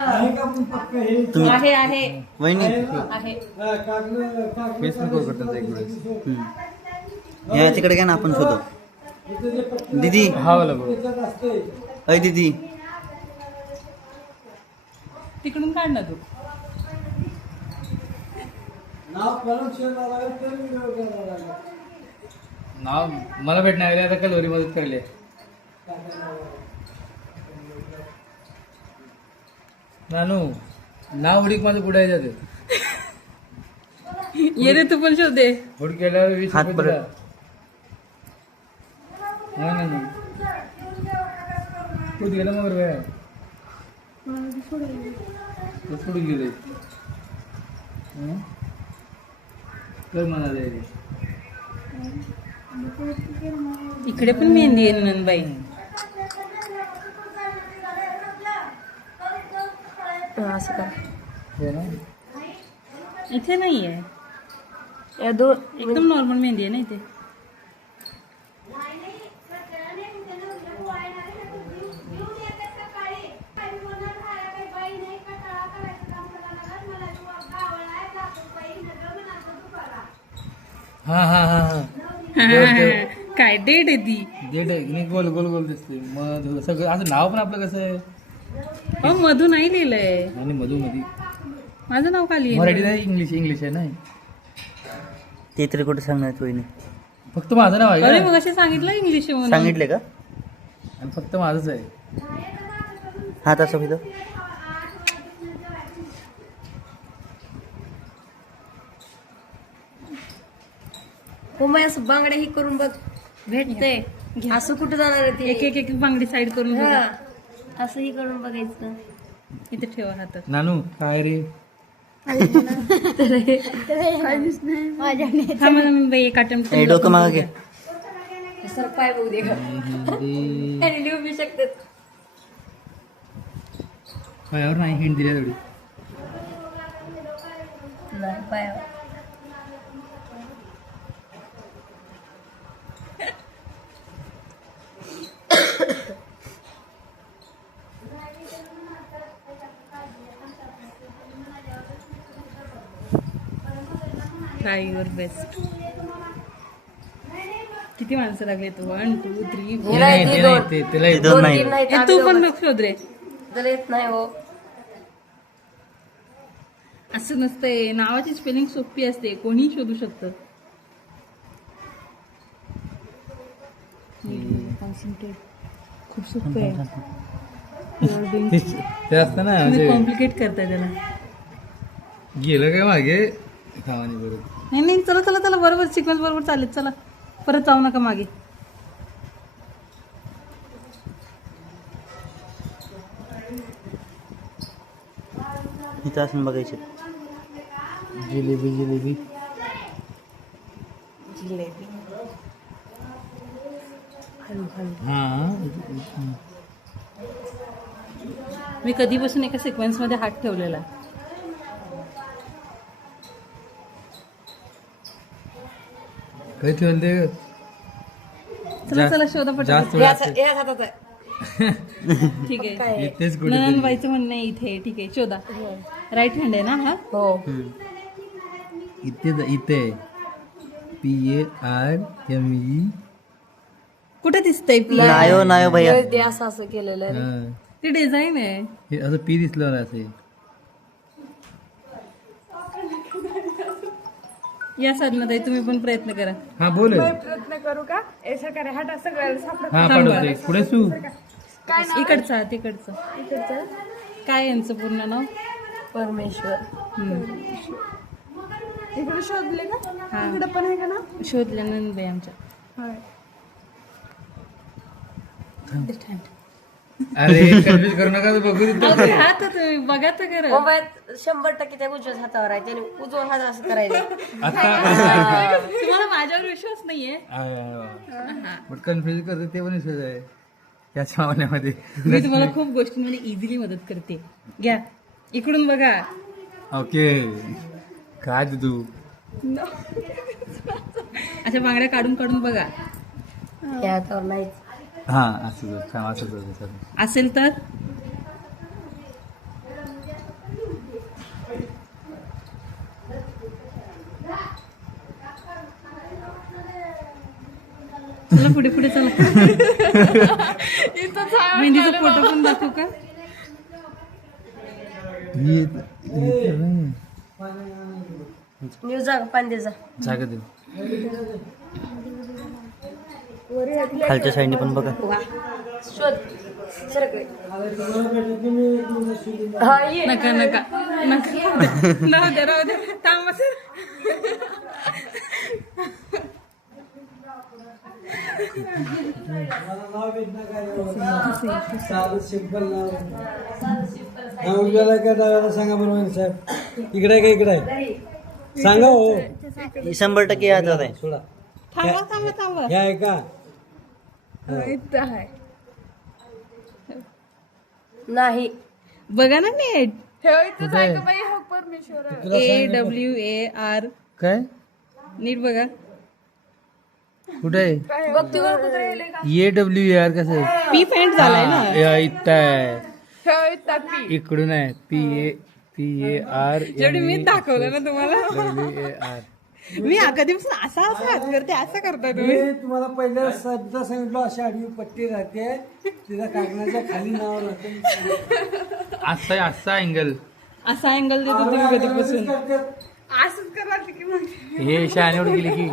आहे आहे वहिनी आहे. फेस नको करतात एक वेळेस. या तिकडे घ्या ना आपण शोधू. दीदी हा वाला बघ. अय दीदी तिकडून काढ ना तू. नाव मला भेटणार आता कलवरी मदत करले. नानू नाव उडीक माझं पुढे जाते. ये रे तू पण शोध दे. हुड केल्यावर 20 हात रुपये परत. दिला. हा ना कुठे गेला मग रे सोडून गेले. कर म्हणाले रे. इकडे पण मेहंदी आहे नंदबाई. असं का हो ना. इथे नाहीये. या दोन एकदम नॉर्मल मेहंदी आहे ना इथे. हा हा हा हा काय डेट आहे ती. डेट आहे मी गोल गोल गोल दिसते मग सगळं असं नाव पण आपलं कसं आहे. अहो मधू नाही लिहिलंय. आणि मधू मध्ये माझं नाव खाली मराठी आहे. नाही इंग्लिश इंग्लिश आहे ना. ते तरी कुठे सांगणार वहिनी. फक्त माझं नाव आहे अरे का? मग असे सांगितलं इंग्लिश आहे म्हणून. सांगितले का? आणि फक्त माझंच आहे. हा तसं इथं हो मग असं बांगड्या ही करून बघ भेटते. असं कुठं जाणार आहे एक ते? एक एक बांगडी साईड करून हा. बघा. असं ही करून बघायचं. इथे ठेवा हातात. नानू काय रे. हा मला मी बाई एक अटेम्प्ट ए डोकं मागं घे. सर पाय बघू दे का आणि लिहू बी शकतात. पायावर नाही हिंट दिल्या थोडी. नाही पायावर ट्राय युअर बेस्ट. किती माणसं लागले तू 1 2 3 ते नाही, ते नाही, ते- त्याला ते दोन नाही. तीन नाही तर तू आम्ही पण दोघं. बघ शोध रे. जरा येत नाही हो. असं नसतंय. नावाची स्पेलिंग सोपी असते. कोणी शोधू शकतं. कॉन्सन्ट्रेट. खूप सोपं आहे. ते असतं ना तुम्ही ते कॉम्प्लिकेट करताय त्याला. गेलं काय मागे खावानी बरोबर. नाही नाही चला चला चला बरोबर सिक्वेन्स बरोबर चालेल. चला परत जाऊ नका मागे. इथं असं बघायचे. जिलेबी जिलेबी जिलेबी हा. मी कधीपासून एका सिक्वेन्स मध्ये हात ठेवलेला. काही ठेवलं ते चला चला शोधा जास्त पटकन. वेळ ह्या असते. ह्या हातात आहे. ठीक आहे. काय इथेच कुठे नंदबाईचं म्हणणं आहे इथे. ठीक आहे शोधा. राईट हँड आहे ना हा. हो इथे इथे PARME. कुठे दिसतंय पी. नायो नायो भैया. ते असं असं केलेलं आहे. हा. ती डिझाईन आहे. हे असं पी दिसलं मला असे. या साधनात आहे. तुम्ही पण प्रयत्न करा. हा बोल. प्रयत्न करू का ऐसा करे हटा सगळ्याला सापडत हा पाठवते पुढे सू. इकडचा तिकडचं. काय यांचं पूर्ण नाव. परमेश्वर. इकडे शोधले का हा. इकडे पण आहे का ना शोधल्या नंदबाई आमच्या. होय. अरे कन्फ्युज करू नका बघू तिथं. अहो, हा तर तुम्ही बघा तर खरं. मोबाईल 100% त्या उजव्याच हातावर आहे. त्याने उजवा हात असं करायचं. आता तुम्हाला माझ्यावर विश्वास नाहीये. बट कन्फ्युज करते ते पण विश्वास आहे याच्या मावण्यामध्ये. मी तुम्हाला खूप गोष्टींमध्ये इझिली मदत करते. घ्या इकडून बघा. ओके काय तू अशा बांगड्या काढून काढून बघा. त्या हातावर नाही. हा असं असं असेल तर चला पुढे पुढे चला मेहंदीचा फोटो पण दाखवू का? न्यूज जागा पांदेजा जागा देऊ. खालच्या साईडने पण बघा. वा शोध सरकडे हा ये नका नका नका राहू दे राहू दे थांबा सर. सांगा बरोबर साहेब. इकडे काय इकडे आहे सांगा हो. 100% याचा आहे. सोडा. थांबा थांबा थांबा. हे आहे का इथं आहे. नाही बघा ना नेट. हे इथंच आहे का बाई? हो परमेश्वर. AWAR काय नीट बघा. कुठे आहे? बघ तू कुत्रे येले का AWAR कसं आहे? पी फेंट झालाय ना. इथं आहे. हे इथं पी. इकडून आहे PAR जेवढी मी दाखवलं ना तुम्हाला. WAR. मी कधीपासून असा असा हात करते असं करता तुम्ही. मी तुम्हाला पहिल्या शब्द सांगितलं. अशी आडवी पट्टी राहते तिला कागदाच्या खाली नाव राहते. असा अँगल असा अँगल देतो तुम्ही कधीपासून. असंच करायचं की मग. हे शहाण्यावर गेली की